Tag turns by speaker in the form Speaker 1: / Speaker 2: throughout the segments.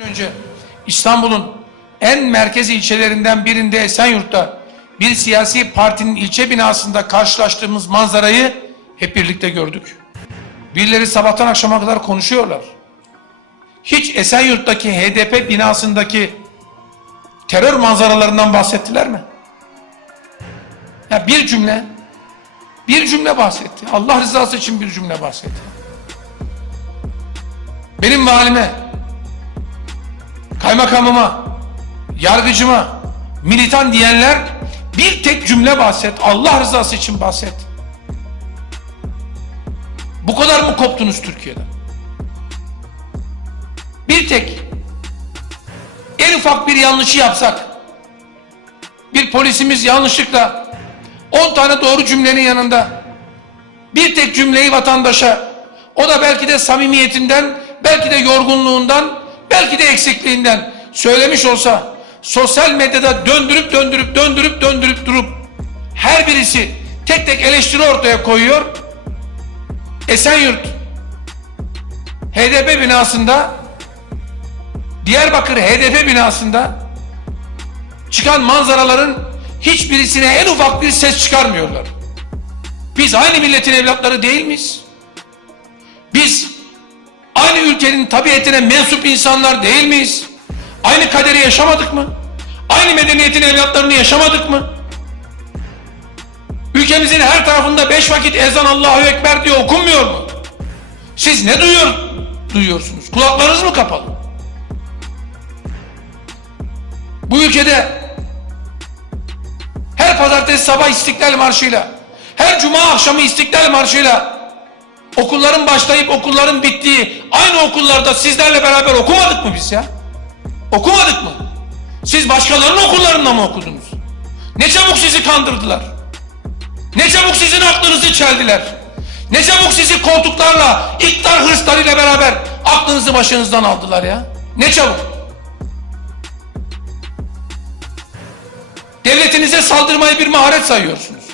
Speaker 1: önce İstanbul'un en merkez ilçelerinden birinde Esenyurt'ta bir siyasi partinin ilçe binasında karşılaştığımız manzarayı hep birlikte gördük. Birileri sabahtan akşama kadar konuşuyorlar. Hiç Esenyurt'taki HDP binasındaki terör manzaralarından bahsettiler mi? Ya bir cümle, bir cümle bahsetti. Allah rızası için bir cümle bahsetti. Benim valime, kaymakamıma, yargıcıma, militan diyenler bir tek cümle bahset. Allah rızası için bahset. Bu kadar mı koptunuz Türkiye'den? Bir tek en ufak bir yanlışı yapsak bir polisimiz yanlışlıkla 10 tane doğru cümlenin yanında bir tek cümleyi vatandaşa o da belki de samimiyetinden belki de yorgunluğundan belki de eksikliğinden söylemiş olsa sosyal medyada döndürüp döndürüp döndürüp döndürüp durup her birisi tek tek eleştiri ortaya koyuyor. Esenyurt HDP binasında Diyarbakır HDP binasında çıkan manzaraların hiçbirisine en ufak bir ses çıkarmıyorlar. Biz aynı milletin evlatları değil miyiz? Ülkenin tabiatine mensup insanlar değil miyiz? Aynı kaderi yaşamadık mı? Aynı medeniyetin evlatlarını yaşamadık mı? Ülkemizin her tarafında beş vakit ezan Allahu Ekber diye okunmuyor mu? Siz ne duyuyor, duyuyorsunuz? Kulaklarınız mı kapalı? Bu ülkede her pazartesi sabah İstiklal Marşı'yla, her cuma akşamı İstiklal Marşı'yla okulların başlayıp okulların bittiği aynı okullarda sizlerle beraber okumadık mı biz ya? Okumadık mı? Siz başkalarının okullarında mı okudunuz? Ne çabuk sizi kandırdılar. Ne çabuk sizin aklınızı çeldiler. Ne çabuk sizi koltuklarla, iktidar hırslarıyla beraber aklınızı başınızdan aldılar ya. Ne çabuk. Devletinize saldırmayı bir maharet sayıyorsunuz.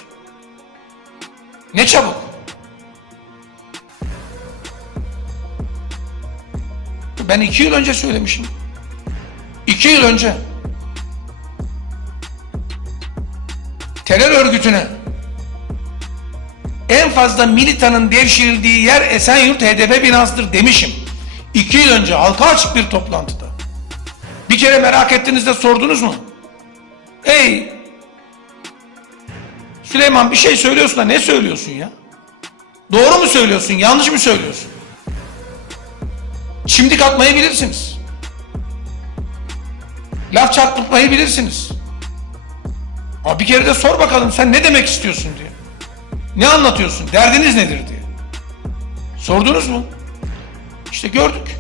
Speaker 1: Ne çabuk. Ben iki yıl önce söylemişim. İki yıl önce. Terör örgütüne en fazla militanın devşirildiği yer Esenyurt HDP binasıdır demişim. İki yıl önce halka açık bir toplantıda. Bir kere merak ettiniz de sordunuz mu? Ey Süleyman bir şey söylüyorsun da ne söylüyorsun ya? Doğru mu söylüyorsun, yanlış mı söylüyorsun? Şimdi atmayı bilirsiniz. Laf çarpıtmayı bilirsiniz. Ama bir kere de sor bakalım sen ne demek istiyorsun diye. Ne anlatıyorsun? Derdiniz nedir diye. Sordunuz mu? İşte gördük.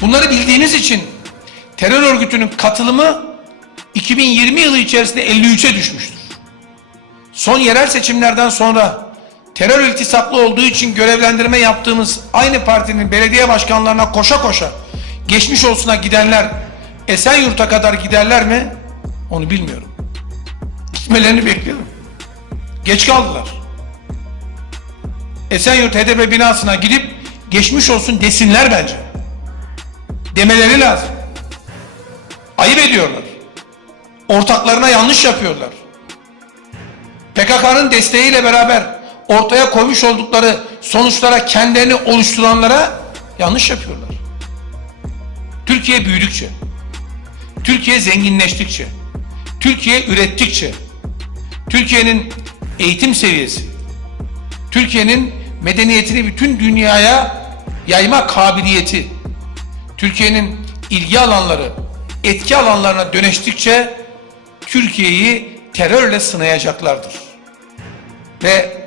Speaker 1: Bunları bildiğiniz için terör örgütünün katılımı 2020 yılı içerisinde 53'e düşmüştür. Son yerel seçimlerden sonra terör iltisaklı olduğu için görevlendirme yaptığımız aynı partinin belediye başkanlarına koşa koşa geçmiş olsuna gidenler Esenyurt'a kadar giderler mi? Onu bilmiyorum. Gitmelerini bekliyorum. Geç kaldılar. Esenyurt HDP binasına gidip geçmiş olsun desinler bence. Demeleri lazım. Ayıp ediyorlar. Ortaklarına yanlış yapıyorlar. PKK'nın desteğiyle beraber ortaya koymuş oldukları sonuçlara kendilerini oluşturanlara yanlış yapıyorlar. Türkiye büyüdükçe, Türkiye zenginleştikçe, Türkiye ürettikçe, Türkiye'nin eğitim seviyesi, Türkiye'nin medeniyetini bütün dünyaya yayma kabiliyeti, Türkiye'nin ilgi alanları, etki alanlarına dönüştükçe Türkiye'yi terörle sınayacaklardır. Ve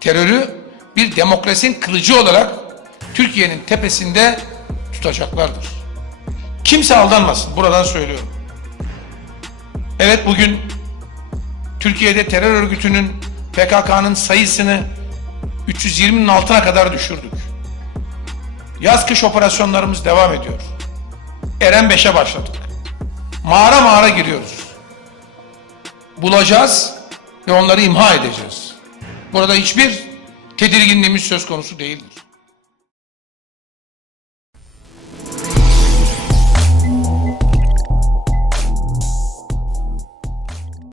Speaker 1: terörü bir demokrasinin kılıcı olarak Türkiye'nin tepesinde tutacaklardır. Kimse aldanmasın. Buradan söylüyorum. Evet bugün Türkiye'de terör örgütünün PKK'nın sayısını 320'nin altına kadar düşürdük. Yaz kış operasyonlarımız devam ediyor. Eren 5'e başladık. Mağara mağara giriyoruz. Bulacağız ve onları imha edeceğiz. Burada hiçbir tedirginliğimiz söz konusu değildir.